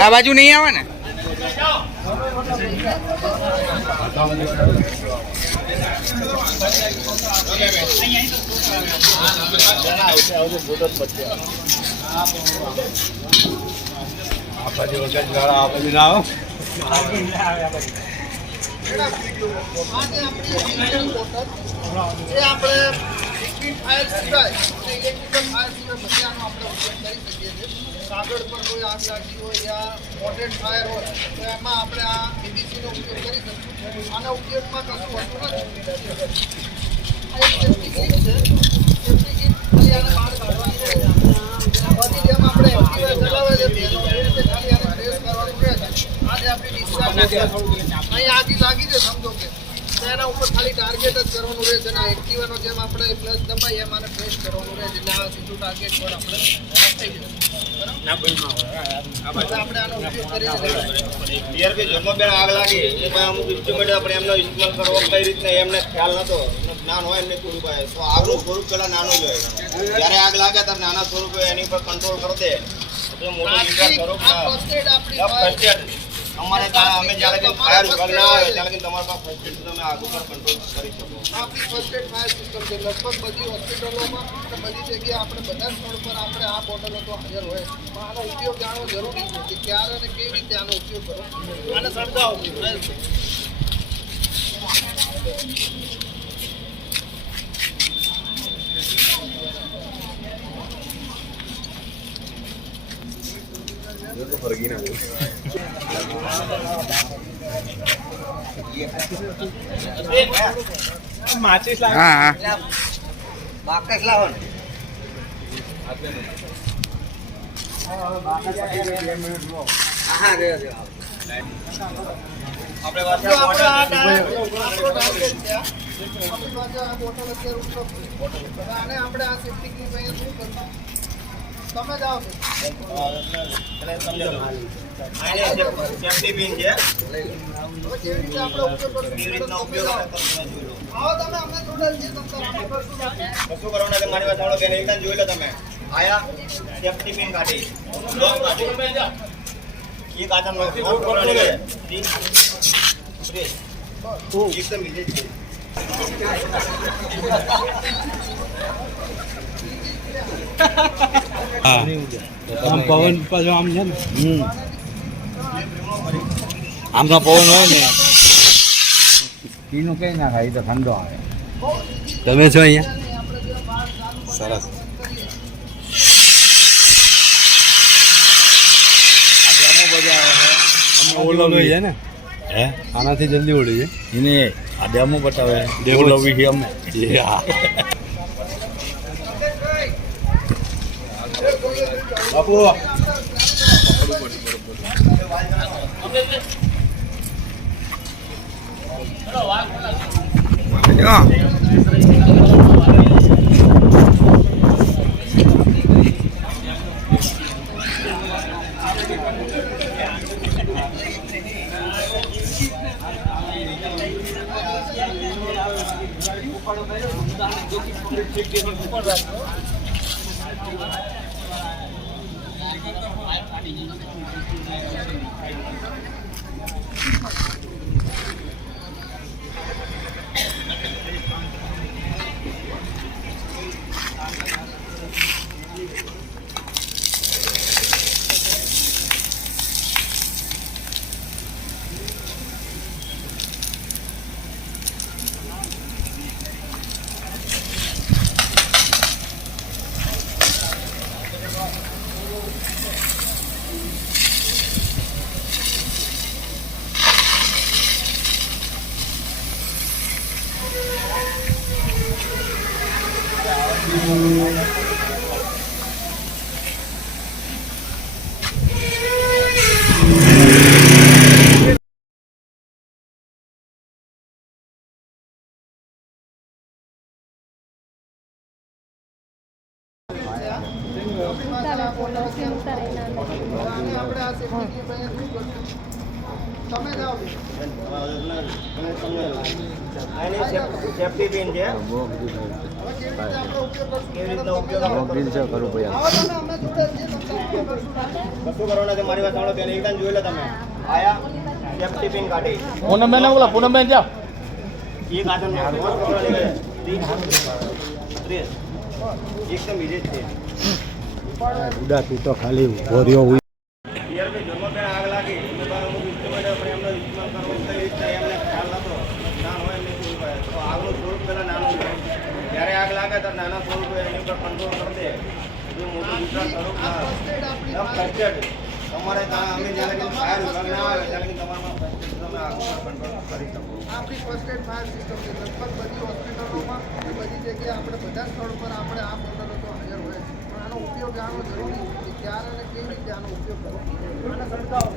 આ બાજુ નહીં આવે ને કાગળ પર કોઈ આગ લાગી હોય યા પોટેડ ફાયર હોય તો એમાં આપણે આ પીવીસીનો ઉપયોગ કરી શકીશું. આના ઉપયોગમાં કશું હોતું નથી. આ એક સેફ્ટી કિટ છે. સેફ્ટી કિટ ખાલી આને બહાર કાઢવાની રહે છે. બધી જેમ આપણે એક્ટિવા ચલાવે છે તેનો એ રીતે ખાલી આને પ્રેસ કરવાનું રહે છે. આજે આપણી ડિસ્ચાર્જ અહીં આગ લાગી છે સમજો કે તો એના ઉપર ખાલી ટાર્ગેટ જ કરવાનું રહે છે. એક્ટિવાનો જેમ આપણે પ્લસ દબાઈ એમ આને પ્રેસ કરવાનું રહે છે એટલે આ સીધું ટાર્ગેટ પર આપણે થઈ જશે. આગ લાગી અમુક ઇન્સ્ટ્રુમેન્ટ આપણે એમનો ઇસ્તેમાલ કરવો કઈ રીતના એમને ખ્યાલ નતો જ્ઞાન હોય એમને થોડું ભાઈ તો આગનું સ્વરૂપ પેલા નાનું જ હોય. જયારે આગ લાગે ત્યારે નાના સ્વરૂપે એની ઉપર કંટ્રોલ કરી દે તો મોટું સ્વરૂપ અમારે અમે જ્યારે ફાયર વિભાગ ના આવે ત્યારે તમારા પાસે ફર્સ્ટ એડ તમે આગ ઉપર કંટ્રોલ કરી શકો. આપણી ફર્સ્ટ એડ ફાયર સિસ્ટમ છે. લગભગ બધી હોસ્પિટલોમાં બધી જગ્યાએ આપણે બધા સ્થળ પર આપણે આ બોટલો તો હાજર હોય પણ આનો ઉપયોગ જાણવો જરૂરી છે કે ક્યારે અને કેવી રીતે આનો ઉપયોગ કરો. આને સમજાવો. માચીસ લાવો. હા બાકસ લાવો ને હા રે રે આપણે વાત આને આપણે આ સેફ્ટી કિટ અહીંયા શું કરવું તમે જાઓ સેફ્ટી પિન છે જેવી રીતે આપણે ઉપયોગ કરશું આવો તમે અમને થોડા જે તમે શું કરવાના છે મારી વાત સાંભળો બેન એકદમ જોઈ લો તમે આયા સેફ્ટી પિન કાઢી લોક કાઢી ये काटा में बहुत करने गए ठीक एकदम इजी है આમ પવન પાછો આમ છે ને આમનો પવન હોય ને પીનું કઈ ના ખાય તો ઠંડો આવે. તમે છો અહીંયા સરસ. ઓલો છે ને હે આનાથી જલ્દી ઓળી છે એને આ ડેમો બતાવે ડેમો લવી છે અમને બાપુ તમે જાઓ સેફ્ટી પિન છે હવે કેવી રીતે આપણે ઉપયોગ કરશું કેવી રીતનો મેડમ, ઉપયોગ તમે આપણે કરશું? આવો તમે અમે જોડે છીએ તમને ઉપયોગ કરશું કશું કરવાનું નથી મારી વાત સાંભળો બેન એકદમ જોઈ લો તમે આયા સેફ્ટી પિન કાઢી પૂનમબેન બોલા પૂનમબેન જાઓ એક આદમ એકદમ ઇઝી જ છે ઉડા તું તો ખાલી ભર્યો હોય યાર ભાઈ જન્મપેન આગ લાગી એટલે બહાર અમુક ઇન્સ્ટ્રુમેન્ટ આપણે એમનો ઇસ્તેમાલ કરવો કઈ રીતના એમને ખ્યાલ નતો નાનો હોય એમને શું હોય તો આગનું સ્વરૂપ પહેલાં નાનું હોય જ્યારે આગ લાગે ત્યારે નાના સ્વરૂપ હોય એની ઉપર કંટ્રોલ કરી દે જો મોટું વિકરાળ સ્વરૂપ ના ફર્સ્ટ એડ તમારે ત્યાં અમે જ્યારે કે ફાયર વિભાગ ના આવે ત્યારે કે તમારામાં ફર્સ્ટ એડ તમે આગ ઉપર કંટ્રોલ કરી શકો આપણી ફર્સ્ટ એડ ફાયર સિસ્ટમ છે લગભગ બધી હોસ્પિટલોમાં કે બધી જગ્યાએ આપણે બધા સ્થળ પર આપણે આ મોડલો તો હાજર હોય છે પણ આનો ઉપયોગ જાણવો જરૂરી છે કે ક્યારે અને કેવી રીતે આનો ઉપયોગ કરવો આને સમજાવો